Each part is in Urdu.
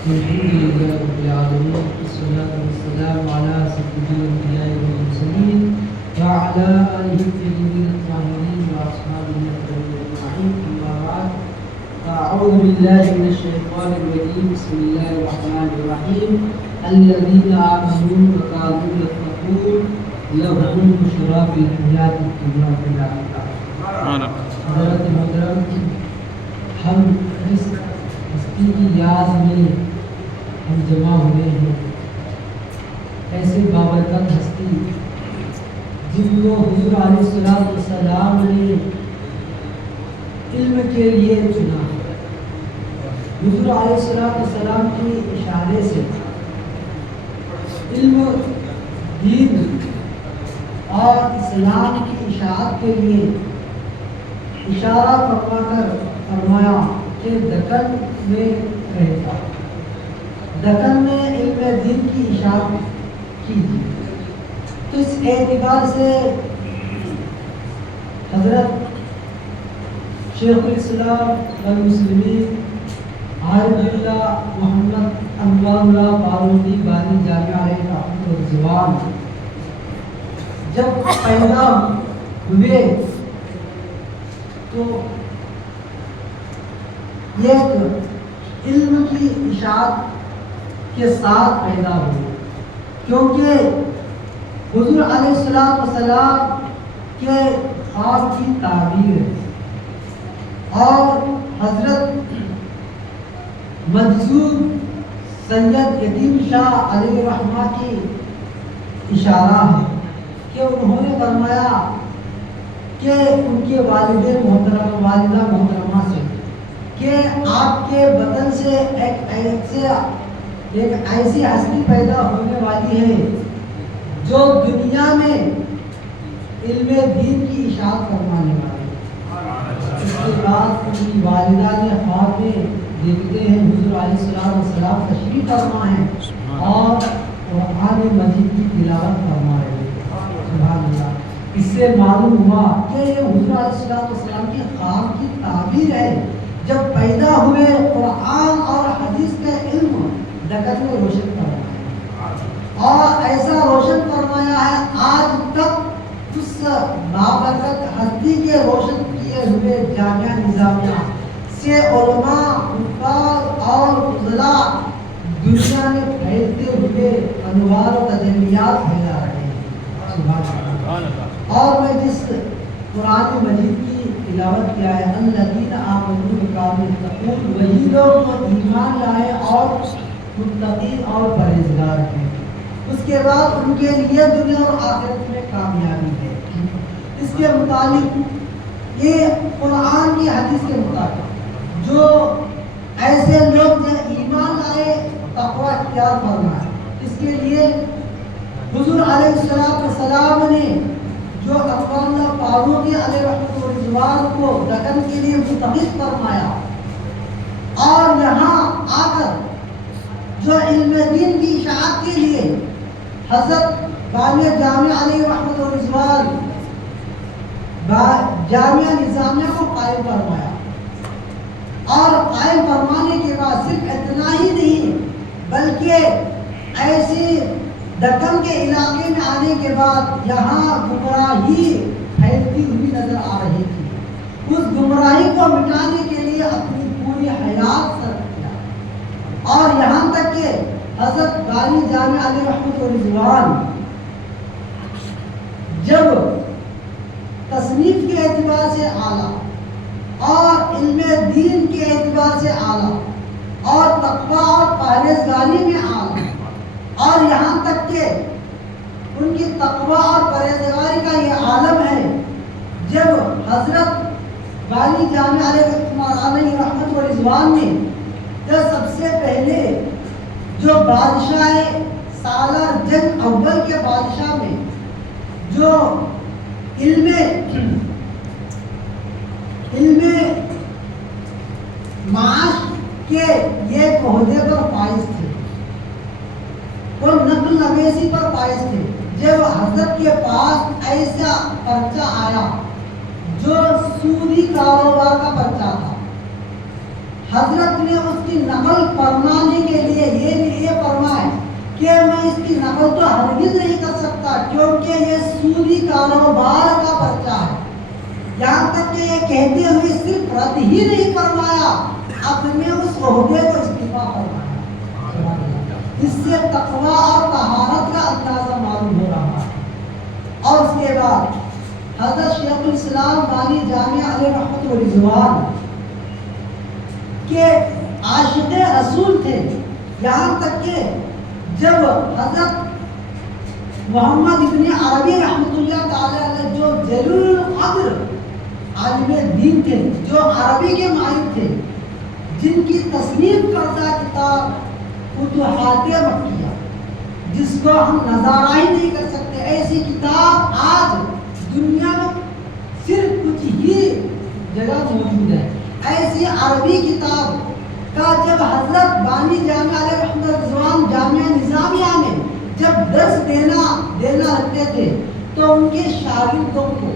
الحمد لله رب العالمين والصلاة والسلام على سيد الأنبياء والمرسلين وعلى آله الطيبين الطاهرين وأصحابه الأكرمين أجمعين أما بعد فأعوذ بالله من الشيطان الرجيم بسم الله الرحمن الرحيم الذين آمنوا وكانوا يتقون لهم بشرى في الحياة الدنيا وفي الآخرة. حضرت محترم ہم اس ہستی کی یاد میں ہم جمع ہوئے ہیں، ایسے بابرکت ہستی جن کو حضور علیہ السلام نے علم کے لیے چنا. حضور علیہ السلام کے اشارے سے علم، دین اور اسلام کی اشاعت کے لیے اشارہ فرما کر فرمایا کہ دکن میں رہتا، دکن میں علم دین کی اشاعت کیجیے. تو اس اعتبار سے حضرت شیخ الاسلام والمسلمین عارف اللہ محمد انوار اللہ فاروقی بانی جامعہ رحمت الرضوان جب پیدا ہوئے تو ایک علم کی اشاعت کے ساتھ پیدا ہوئے، کیونکہ حضور علیہ السلام کے خواب کی تعبیر اور حضرت مجذوب سید یتیم شاہ علیہ رحمہ کی اشارہ ہے کہ انہوں نے فرمایا کہ ان کے والدہ محترمہ سے کہ آپ کے بدن سے ایک ایسی ہستی پیدا ہونے والی ہے جو دنیا میں علم دین کی اشاعت فرمانے والی ہے. اس کے بعد ان کی والدہ نے خواب میں دیکھتے ہیں حضور علیہ السلام تشریف فرما ہیں اور قرآن مجید کی تلاوت فرما رہے ہیں. سبحان اللہ. اس سے معلوم ہوا کہ یہ حضور علیہ السلام کی خواب کی تعبیر ہے. جب پیدا ہوئے قرآن اور حدیث کا علم دکن میں روشن فرمایا اور ایسا روشن فرمایا ہے آج تک اس بابرکت ہستی کے روشن کیے ہوئے جامعہ نظامیہ سے علماء، حفاظ اور فضلاء دنیا میں پھیلتے ہوئے انوار و تجلیات پھیلا رہے ہیں. سبحان اللہ. اور میں جس قرآن مجید کی تلاوت کیا ہے الذین آمنوا وکانوا یتقون، وہی لوگ جو ایمان لائے اور متقی اور پرہیزگار ہیں، اس کے بعد ان کے لیے دنیا اور آخرت میں کامیابی ہے. اس کے متعلق یہ قرآن کی حدیث کے مطابق جو ایسے لوگ جو ایمان لائے تقوی اختیار فرمائے، اس کے لیے حضور علیہ السلام نے جو اقوام فاروقی علیہ رحمت الرضوان کو دکن کے لیے منتخب فرمایا اور یہاں آ کر جو علم دین کی اشاعت کے لیے حضرت بانی جامعہ علیہ رحمت الرضوان جامعہ نظامیہ کو قائم فرمایا. اور قائم فرمانے کے بعد صرف اتنا ہی نہیں بلکہ ایسی دکن کے علاقے میں آنے کے بعد یہاں گمراہی پھیلتی ہوئی نظر آ رہی تھی. اس گمراہی کو مٹانے کے لیے اپنی پوری حیات صرف کیا اور یہاں تک کہ حضرت بانی جامعہ علیہ رحمت الرضوان جب تصنیف کے اعتبار سے اعلیٰ اور علم دین کے اعتبار سے اعلیٰ اور تقوی اور پرہیزگاری میں اعلیٰ اور یہاں تک کہ ان کی تقوی اور پرہیزگاری کا یہ عالم ہے، جب حضرت بانی جامعہ علیہ رحمت الرضوان نے جو سب سے پہلے جو بادشاہ سالار جنگ اول کے بادشاہ میں جو علم معاش کے یہ عہدے پر فائز تھے، وہ نقل نویسی پر فائز تھے، جب حضرت کے پاس ایسا پرچہ آیا جو سودی کاروبار کا پرچہ تھا، حضرت نے اس کی نقل فرمانے کے لیے نقل تو ہرگز نہیں کر سکتا، کیونکہ یہ سودی کاروبار کا پرچہ ہے۔ یہاں تک کہ یہ کہتے ہوئے صرف رد ہی نہیں فرمایا، اپنے اس عہدے کو استعفا فرمایا۔ اس سے تقویٰ اور طہارت کا اندازہ معلوم ہو رہا ہے۔ اور اس کے بعد حضرت شیخ الاسلام بانی جامعہ علیہ رحمت و رضوان کے عاشق رسول تھے، یہاں تک کہ جب حضرت محمد ابن عربی رحمۃ اللہ تعالی علیہ جو جلیل القدر عالم دین تھے، جو عربی کے ماہر تھے، جن کی تصنیف کردہ کتاب فتوحات مکیہ، جس کو ہم نظارہ ہی نہیں کر سکتے، ایسی کتاب آج دنیا میں صرف کچھ ہی جگہ موجود ہے۔ ایسی عربی کتاب کا جب حضرت بانی جامعہ علیہ رحمۃ رضوان جامعہ نظامیہ میں جب درس دینا رکھتے تھے، تو ان کے شاگردوں کو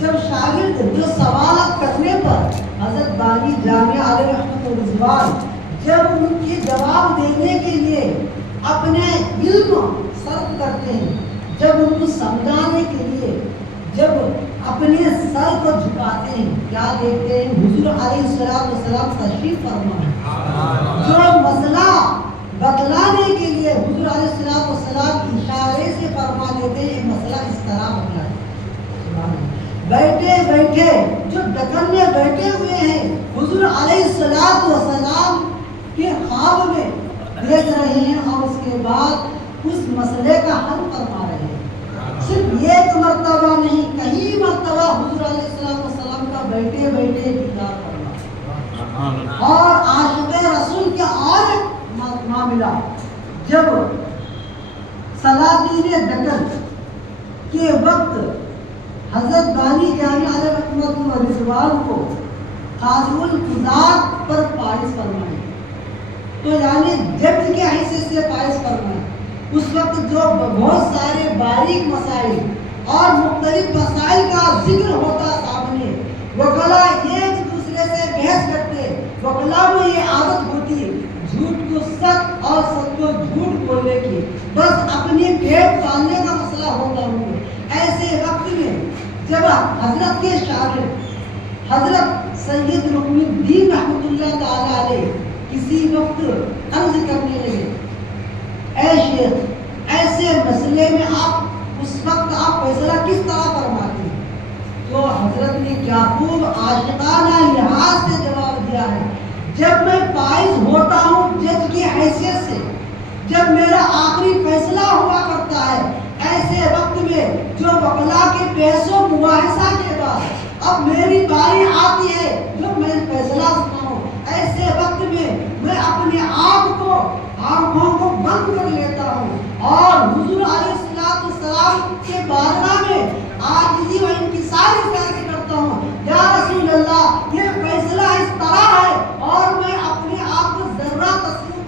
جب شاگرد جو سوالات کرنے پر حضرت بانی جامعہ علیہ رحمۃ رضوان جب ان کے جواب دینے کے لیے اپنے علم صرف کرتے ہیں، جب ان کو سمجھانے کے لیے جب اپنے سر کو جھکاتے ہیں، کیا دیکھتے ہیں؟ حضور علیہ السلام تشریف فرما ہے، جو مسئلہ بتلانے کے لیے حضور علیہ السلام اشارے سے فرما دیتے ہیں، یہ مسئلہ اس طرح بتلائے۔ بیٹھے بیٹھے جو دکن میں بیٹھے ہوئے ہیں، حضور علیہ السلام کے خواب میں دیکھ رہے ہیں اور اس کے بعد اس مسئلے کا حل فرما رہے ہیں۔ صرف ایک مرتبہ نہیں، کئی مرتبہ حضور علیہ السلام کا بیٹھے بیٹھے دیدار کرنا۔ اور عاشق رسول کے اور ایک معاملہ، جب سلاطین دکن کے وقت حضرت بانی جامعہ علیہ رحمۃ و رضوان کو قاضی القضات پر فائز فرمائے، تو یعنی جج کے حیثیت سے فائز فرمائے، اس وقت جو بہت سارے باریک مسائل اور مختلف مسائل کا ذکر ہوتا سامنے، وکلا ایک دوسرے سے بحث کرتے، وکلا میں یہ عادت ہوتی جھوٹ کو سچ اور سچ کو جھوٹ بولنے کی، بس اپنی پیٹ پالنے کا مسئلہ ہوتا ہوں۔ ایسے وقت میں جب حضرت کے شاگرد حضرت سید رکن الدین رحمۃ اللہ تعالی علیہ کسی وقت عرض کرنے لگے، اے شیخ، ایسے مسئلے میں اس وقت آپ فیصلہ کس طرح فرماتے ہیں؟ تو حضرت نے کیا خوب عاشقانہ لحاظ سے جواب دیا ہے، جب میں فائز ہوتا ہوں جج کی حیثیت سے، جب میرا آخری فیصلہ ہوا کرتا ہے، ایسے وقت میں جو وکلا کے پیسوں مباحثہ کے بعد اب میری باری آتی ہے جو میں فیصلہ سناؤں، ایسے وقت میں اپنے آپ کو آنکھوں کو بند کر لیتا ہوں اور حضور علیہ السلام کے بارگاہ میں عاجزی و انکسار کرتا ہوں، یا رسول اللہ یہ فیصلہ اس طرح ہے، اور میں اپنے آپ کو ذرہ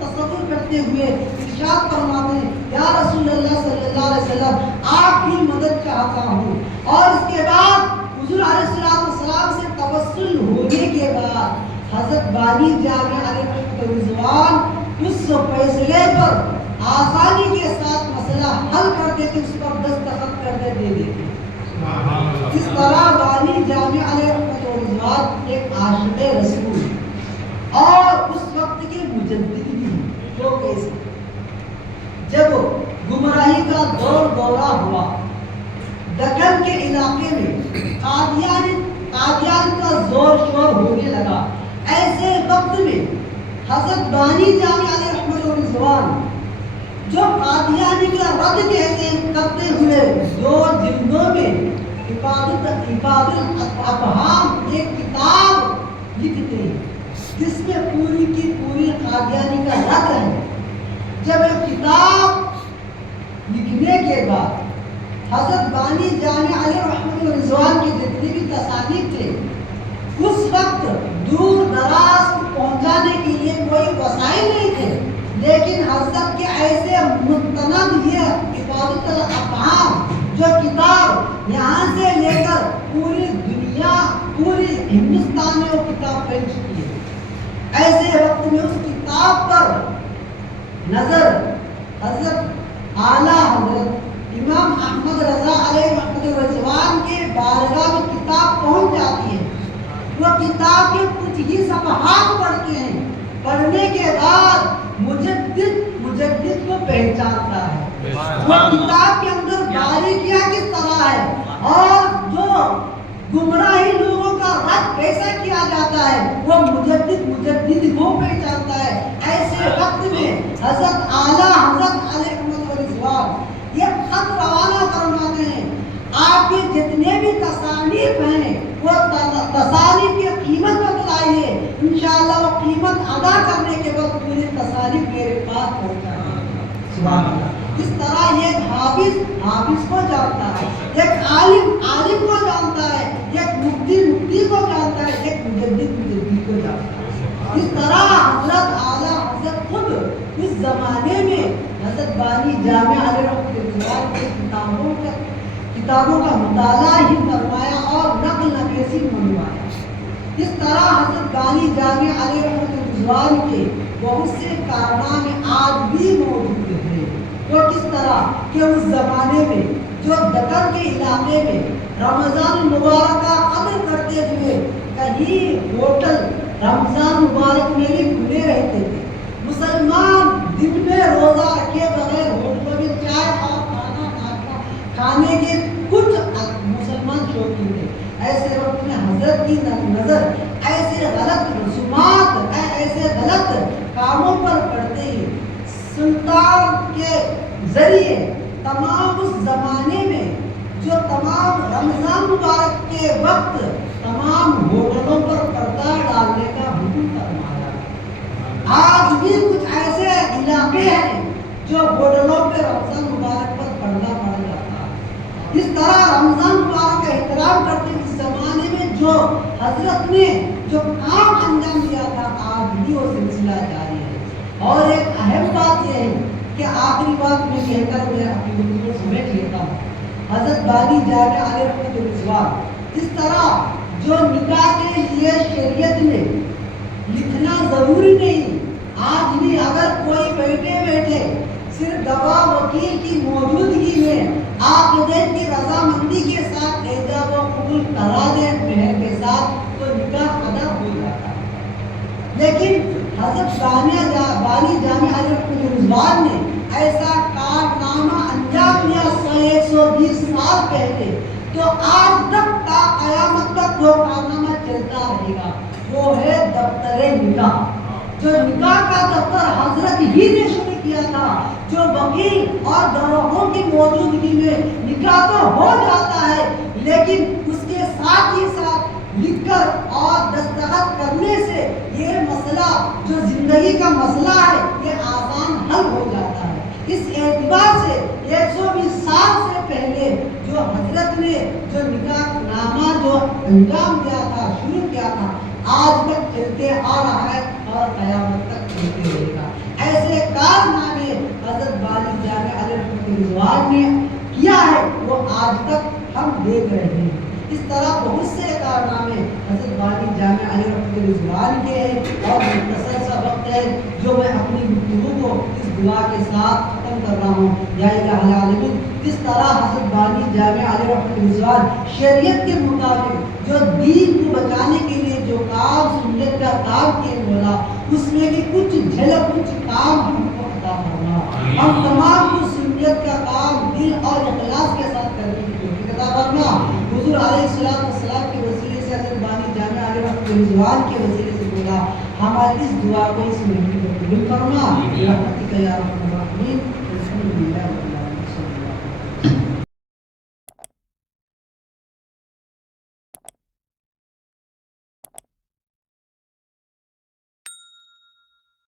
تصور کرتے ہوئے ارشاد فرماتے ہیں، یا رسول اللہ صلی اللہ علیہ وسلم آپ کی مدد چاہتا ہوں۔ اور اس کے بعد حضور علیہ السلام سے توسل ہونے کے بعد حضرت بانی جامعہ علیہ رضوان اس فیصلے پر آسانی کے ساتھ مسئلہ حل کر دیتے، اس پر دستخط کر دے دیتے۔ اس طرح بانی جامعہ علیہ رضوان ایک عاشق رسول اور اس وقت کے مجدد بھی ہیں، جو کیسے جب گمراہی کا دورہ ہوا دکن کے علاقے میں، قادیان کا زور شور ہونے لگا، ایسے وقت میں حضرت بانی جامعہ علیہ رحمۃ رضوان جو قادیانی کا رد کرتے ہوئے دو جلدوں میں عباد الافہام ایک کتاب لکھتے ہیں، جس میں پوری کی پوری قادیانی کا رد ہے۔ جب ایک کتاب لکھنے کے بعد حضرت بانی جامعہ علیہ رحمۃ رضوان کی جتنی بھی تصانیف تھے، اس وقت دور دراز پہنچانے کے لیے کوئی وسائل نہیں تھے، لیکن حضرت کے ایسے مستند یہ عبادت الافہام جو کتاب یہاں سے لے کر پوری دنیا پوری ہندوستان میں وہ کتاب پھیل چکی ہے۔ ایسے وقت میں اس کتاب پر نظر حضرت اعلیٰ حضرت امام احمد رضا علیہ رحمۃ الرضوان کے بارگاہ میں کتاب پہنچ جاتی ہے. وہ کتاب کے کچھ ہی صفحات پڑھتے ہیں. پڑھنے کے بعد مجدد کو پہچانتا ہے. وہ کتاب کے اندر باریکیاں کس طرح ہے اور جو گمراہی لوگوں کا رد کیسا کیا جاتا ہے وہ مجدد کو پہچانتا ہے. ایسے وقت میں حضرت اعلیٰ حضرت علیہ الرضوان یہ خط روانہ فرماتے ہیں. آپ کے جتنے بھی تصانیف ہیں وہ تصانیف کی قیمت بتلائیے. انشاءاللہ وہ قیمت ادا کرنے کے بعد میری تصانیف میرے پاس پہنچائیے. سبحان اللہ. اس طرح ایک حافظ کو جانتا ہے, ایک عالم کو جانتا ہے, ایک مفتی کو جانتا ہے, ایک مجدد کو جانتا ہے. اس طرح حضرت اعلیٰ حضرت خود اس زمانے میں حضرت بانی جامع علیہ رحمۃ کے کتابوں کا مطالعہ ہی فرمایا اور نقل نویسی منوایا. اس طرح حضرت بانی جامع علیہ رحمۃ کے بہت سے کارنامے آج بھی موجود ہیں. وہ کس طرح کہ اس زمانے میں جو دکن کے علاقے میں رمضان مبارک کا قدر کرتے ہوئے کہیں ہوٹل رمضان مبارک میں بھی کھلے رہتے تھے. مسلمان دن میں روزہ رکھے بغیر ہوٹلوں میں چائے اور کھانا کھانے کے کچھ مسلمان شوقین تھے. ایسے وقت میں حضرت کی نظر ایسے غلط رسومات ایسے غلط کاموں پر پڑتے ہی سلطان کے ذریعے تمام اس زمانے میں جو تمام رمضان مبارک کے وقت تمام ہوٹلوں پر پردہ ڈالنے کا حکم فرمایا. آج بھی کچھ ایسے علاقے ہیں جو ہوٹلوں پہ رمضان مبارک پر پردہ پڑ جاتا ہے. اس طرح رمضان مبارک کا احترام کرتے اس زمانے میں جو حضرت نے جو کام انجام دیا تھا آج بھی وہ سلسلہ جاری ہے. اور ایک اہم بات یہ ہے کہ آخری بات میں کہہ کر میں اپنی گفتگو سمیٹ لیتا ہوں. حضرت بانی جامع علیہ رحمۃ الرضوان اس طرح جو نکاح کے لیے شریعت میں لکھنا ضروری نہیں, آج بھی اگر کوئی بیٹھے صرف گواہ وکیل کی موجودگی میں عاقدین کی رضامندی کے ساتھ ایجاب و قبول کرا دے مہر کے ساتھ تو نکاح ادا ہو جاتا ہے. لیکن حضرت بانی جامع علیہ الرضوان نے ایسا کارنامہ انجام دیا 120 سال پہلے, تو آج تک تا قیامت تک وہ کارنامہ چلتا رہے گا. وہ ہے دفتر نکاح. جو نکاح کا دفتر حضرت ہی نے شروع کیا تھا, جو وکیل اور گواہوں کی موجودگی میں نکاح تو ہو جاتا ہے لیکن اس کے ساتھ ہی ساتھ لکھ کر اور دستخط کرنے سے یہ مسئلہ جو زندگی کا مسئلہ ہے یہ آسان حل ہو جاتا ہے. اس اعتبار سے 120 سال سے پہلے جو حضرت نے جو نکاح نامہ جو انجام دیا تھا شروع کیا تھا آج تک چلتے آ رہا ہے اور قیامت تک چلتے رہے گا. ایسے کارنامے حضرت بانی جامع علیہ الرضوان نے کیا ہے وہ آج تک ہم دیکھ رہے ہیں. اس طرح بہت سے کارنامے حضرت بانی جامع علیہ الرضوان کے ہیں اور مختصر سا وقت ہے جو میں اپنی گفتگو کو اس دعا کے ساتھ ختم کر رہا ہوں. یا الہ العالمین, کس طرح حضرت بانی جامع علیہ الرضوان شریعت کے مطابق جو دین کو بچانے کے لیے جو کام سنت کا کام کیے مولا اس میں کی کچھ جھلک کچھ کام ہم کو عطا فرما. ہم تمام کو سنت کا کام دل اور اخلاص کے ساتھ کرنے کی توفیق عطا فرما. حضور علیہ السلام کے وسیلے سے حضرت بانی جامع علیہ الرضوان کے وسیلے سے بولا ہماری اس دعا کو اس مہینے میں قبول فرما. یا